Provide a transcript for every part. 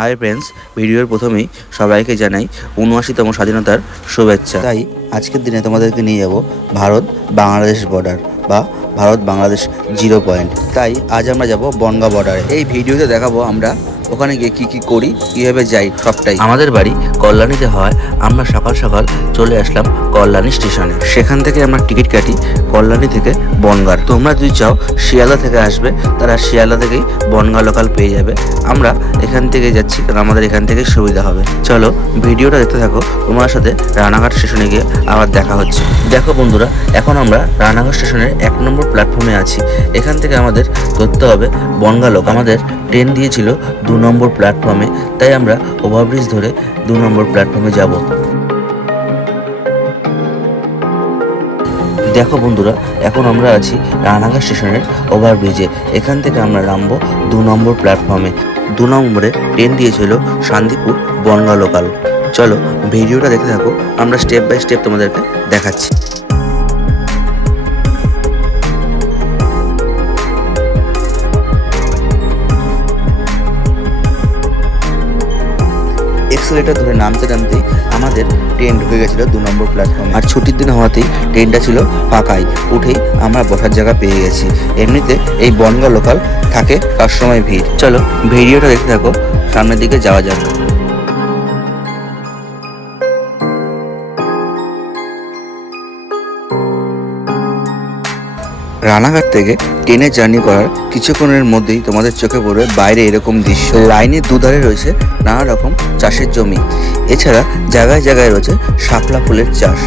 Hi friends, ভিডিওর প্রথমেই সবাইকে জানাই ৭৯তম স্বাধীনতার শুভেচ্ছা। তাই আজকের দিনে তোমাদেরকে নিয়ে যাব ভারত বাংলাদেশ বর্ডার বা ভারত বাংলাদেশ জিরো পয়েন্ট। তাই আজ আমরা যাব বনগাঁ বর্ডারে। এই ভিডিওতে দেখাবো আমরা ওখানে গিয়ে কী করি, কীভাবে যাই সবটাই। আমাদের বাড়ি কল্যাণীতে হয়। আমরা সকাল সকাল চলে আসলাম কল্যাণী স্টেশনে। সেখান থেকে আমরা টিকিট কাটি কল্যাণী থেকে বনগাঁর। তোমরা যদি চাও শিয়ালদা থেকে আসবে, তারা শিয়ালদা থেকেই বনগাঁ লোকাল পেয়ে যাবে। আমরা এখান থেকে যাচ্ছি কারণ আমাদের এখান থেকে সুবিধা হবে। চলো ভিডিওটা দেখতে থাকো। তোমার সাথে রানাঘাট স্টেশনে গিয়ে আবার দেখা হচ্ছে। দেখো বন্ধুরা, এখন আমরা রানাঘাট স্টেশনের 1 নম্বর প্ল্যাটফর্মে আছি। এখান থেকে আমাদের ধরতে হবে বনগাঁ লোক। আমাদের ট্রেন দিয়েছিল 2 নম্বর প্ল্যাটফর্মে, তাই আমরা ওভারব্রিজ ধরে 2 নম্বর প্ল্যাটফর্মে যাব। দেখো বন্ধুরা, এখন আমরা আছি রানাঘাট স্টেশনের ওভারব্রিজে। এখান থেকে আমরা নামবো 2 নম্বর প্ল্যাটফর্মে। 2 নম্বরে ট্রেন দিয়েছিল শান্তিপুর বনগাঁ লোকাল। চলো ভিডিওটা দেখতে থাকো, আমরা স্টেপ বাই স্টেপ তোমাদেরকে দেখাচ্ছি। এক্সেলেটার ধরে নামতে নামতেই আমাদের ট্রেন ঢুকে গেছিলো 2 নম্বর প্ল্যাটফর্মে। আর ছুটির দিন হওয়াতেই ট্রেনটা ছিল ফাঁকাই, উঠেই আমরা বসার জায়গা পেয়ে গেছি। এমনিতে এই বনগাঁ লোকাল থাকে সবসময় ভিড়। চলো ভিডিওটা দেখতে থাকো, সামনের দিকে যাওয়া যাক। রানাঘাট থেকে ট্রেনে জার্নি করার কিছুক্ষণের মধ্যেই তোমাদের চোখে পড়বে বাইরে এরকম দৃশ্য। লাইনের দুধারে রয়েছে নানা রকম চাষের জমি, এছাড়া জায়গায় জায়গায় রয়েছে শাপলা ফুলের চাষ।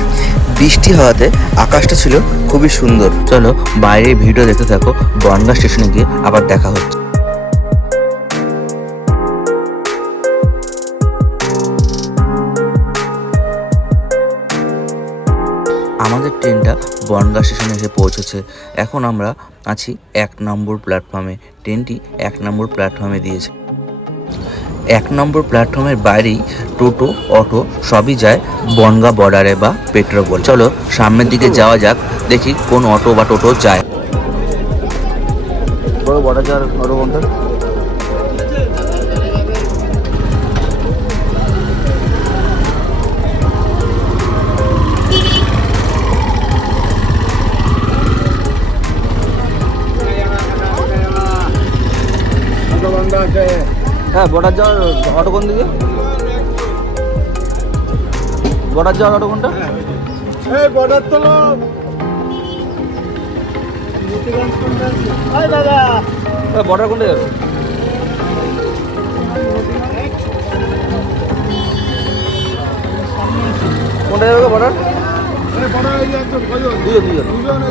বৃষ্টি হওয়াতে আকাশটা ছিল খুবই সুন্দর। চলো বাইরের ভিডিও দেখতে থাকো, বনগাঁ স্টেশনে গিয়ে আবার দেখা হচ্ছে। আমাদের ট্রেনটা বনগাঁ স্টেশনে এসে পৌঁছেছে। এখন আমরা আছি 1 নম্বর প্ল্যাটফর্মে। ট্রেনটি 1 নম্বর প্ল্যাটফর্মে দিয়েছে। 1 নম্বর প্ল্যাটফর্মের বাইরেই টোটো, অটো সবই যায় বনগাঁ বর্ডারে বা পেট্রোপোল। চলো সামনের দিকে যাওয়া যাক, দেখি কোন অটো বা টোটো যায়। বর্ডার যাওয়ার অটো কোনটা? হ্যাঁ, বর্ডার যাওয়ার অটো কোন দিকে? বর্ডার যাওয়ার অটো কোনটা? বর্ডার তো দাদা, বর্ডার কোনটা যাবে? কোনটা যাবে বর্ডার? দুজন।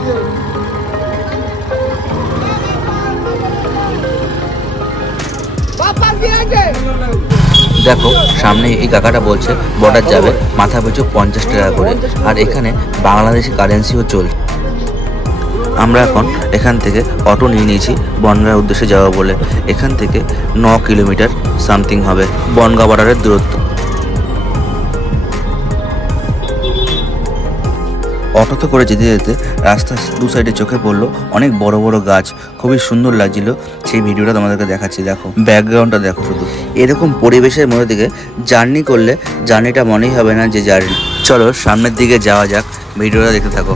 দেখো সামনে এই কাকাটা বলছে বর্ডার যাবে মাথা পিছু 50 টাকা করে, আর এখানে বাংলাদেশি কারেন্সিও চলছে। আমরা এখন এখান থেকে অটো নিয়ে নিয়েছি বনগাঁর উদ্দেশ্যে যাওয়া বলে। এখান থেকে 9 কিলোমিটার সামথিং হবে বনগাঁ বর্ডারের দূরত্ব। অটোতে করে যেতে যেতে রাস্তার 2 সাইডে চোখে পড়লো অনেক বড় বড় গাছ, খুবই সুন্দর লাগছিল। সেই ভিডিওটা তোমাদেরকে দেখাচ্ছি। দেখো ব্যাকগ্রাউন্ডটা দেখো শুধু। এরকম পরিবেশের মধ্যে থেকে জার্নি করলে জার্নিটা মনেই হবে না যে জার্নি। চলো সামনের দিকে যাওয়া যাক, ভিডিওটা দেখতে থাকো।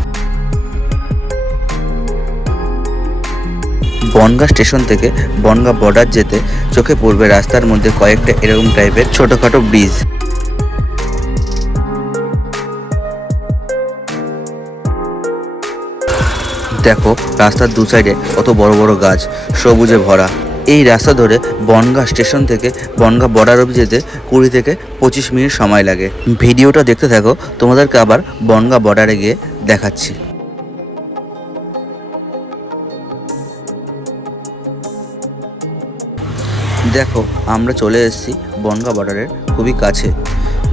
বনগাঁ স্টেশন থেকে বনগাঁ বর্ডার যেতে চোখে পড়বে রাস্তার মধ্যে কয়েকটা এরকম টাইপের ছোটোখাটো ব্রিজ। দেখো রাস্তার 2 সাইডে কত বড় বড় গাছ, সবুজে ভরা। এই রাস্তা ধরে বনগাঁ স্টেশন থেকে বনগাঁ বর্ডার অবধি যেতে 20 থেকে 25 মিনিট সময় লাগে। ভিডিওটা দেখতে থাকো, তোমাদেরকে আবার বনগাঁ বর্ডারে গিয়ে দেখাচ্ছি। দেখো আমরা চলে এসেছি বনগাঁ বর্ডারের খুবই কাছে।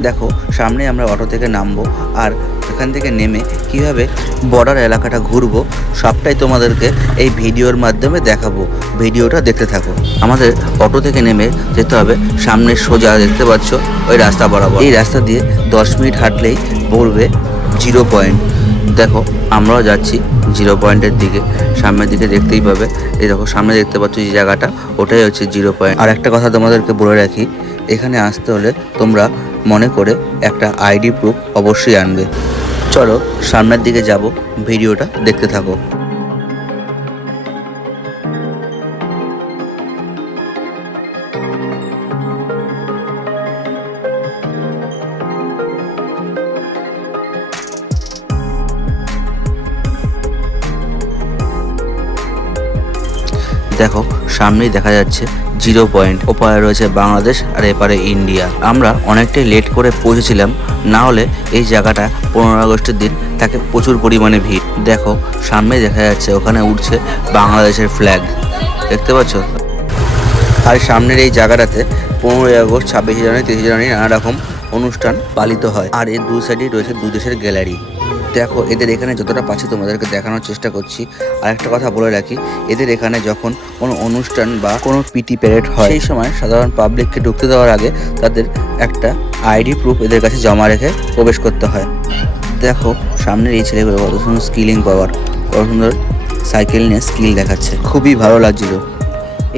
দেখো সামনে আমরা অটো থেকে নামবো, আর এখান থেকে নেমে কিভাবে বর্ডার এলাকাটা ঘুরবো সবটাই তোমাদেরকে এই ভিডিওর মাধ্যমে দেখাবো। ভিডিওটা দেখতে থাকো। আমাদের অটো থেকে নেমে যেতে হবে সামনে সোজা, দেখতে পাচ্ছ ওই রাস্তা বরাবর। এই রাস্তা দিয়ে 10 মিনিট হাঁটলেই পড়বে জিরো পয়েন্ট। দেখো আমরাও যাচ্ছি জিরো পয়েন্টের দিকে। সামনের দিকে দেখতেই পাবে, এই দেখো সামনে দেখতে পাচ্ছ যে জায়গাটা, ওটাই হচ্ছে জিরো পয়েন্ট। আর একটা কথা তোমাদেরকে বলে রাখি, এখানে আসতে হলে তোমরা মনে করে একটা আইডি প্রুফ অবশ্যই আনবে। চলো সামনের দিকে যাব, ভিডিওটা দেখতে থাকো। দেখো সামনেই দেখা যাচ্ছে 0 পয়েন্ট, ওপারে রয়েছে বাংলাদেশ আর এপারে ইন্ডিয়া। আমরা অনেকটাই লেট করে পৌঁছেছিলাম, না হলে এই জায়গাটা 15 আগস্টের দিন থাকে প্রচুর পরিমাণে ভিড়। দেখো সামনে দেখা যাচ্ছে ওখানে উঠছে বাংলাদেশের ফ্ল্যাগ, দেখতে পাচ্ছ? আর সামনের এই জায়গাটাতে 15ই আগস্ট, 26শে জানুয়ারি, 30শে জানুয়ারি নানা রকম অনুষ্ঠান পালিত হয়। আর এর দু সাইডেই রয়েছে দু দেশের গ্যালারি। দেখো এদের এখানে যতটা পাচ্ছি তোমাদেরকে দেখানোর চেষ্টা করছি। আর একটা কথা বলে রাখি, এদের এখানে যখন কোনো অনুষ্ঠান বা কোনো পিটি প্যারেড হয়, সেই সময় সাধারণ পাবলিককে ঢুকতে দেওয়ার আগে তাদের একটা আইডি প্রুফ এদের কাছে জমা রেখে প্রবেশ করতে হয়। দেখো সামনের এই ছেলেগুলো কত সুন্দর স্কিলিং পাওয়ার, কত সুন্দর সাইকেল নিয়ে স্কিল দেখাচ্ছে, খুবই ভালো লাগছিল।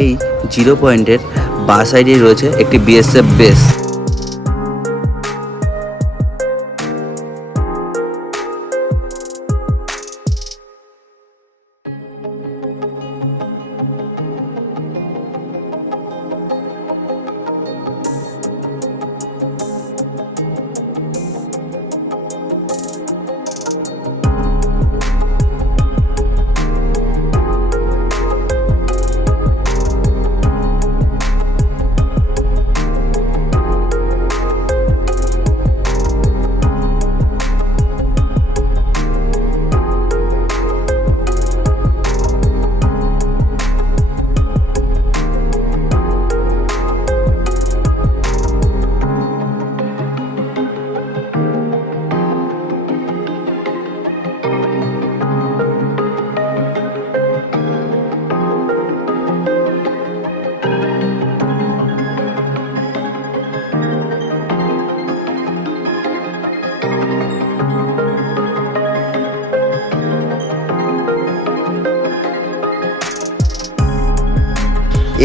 এই 0 পয়েন্টের বাঁ সাইডে রয়েছে একটি বিএসএফ বেস।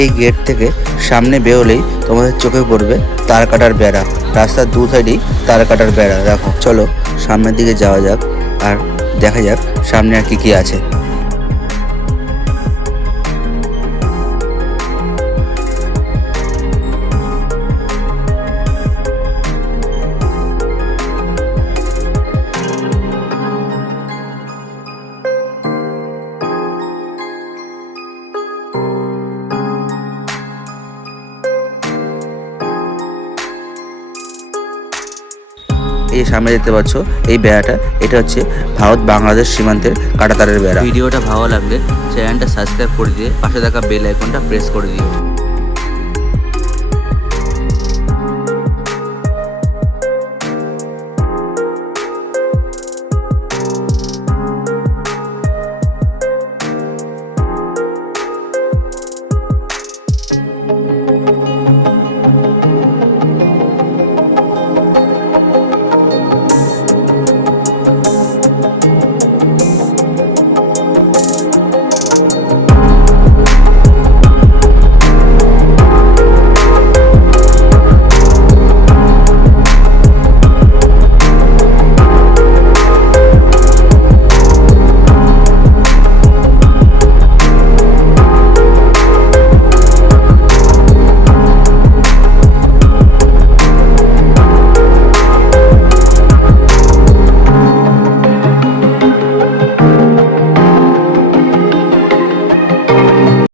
এই গেট থেকে সামনে বেরোলেই তোমাদের চোখে পড়বে তার কাটার বেড়া, রাস্তার দু সাইডেই তার কাটার বেড়া। দেখো চলো সামনের দিকে যাওয়া যাক আর দেখা যাক সামনে আর কি কি আছে। এই সামনে দেখতে পাচ্ছ এই বেড়াটা, এটা হচ্ছে ভারত বাংলাদেশ সীমান্তের কাঁটাতারের বেড়া। ভিডিওটা ভালো লাগলে চ্যানেলটা সাবস্ক্রাইব করে দিয়ে পাশে থাকা বেল আইকনটা প্রেস করে দিও।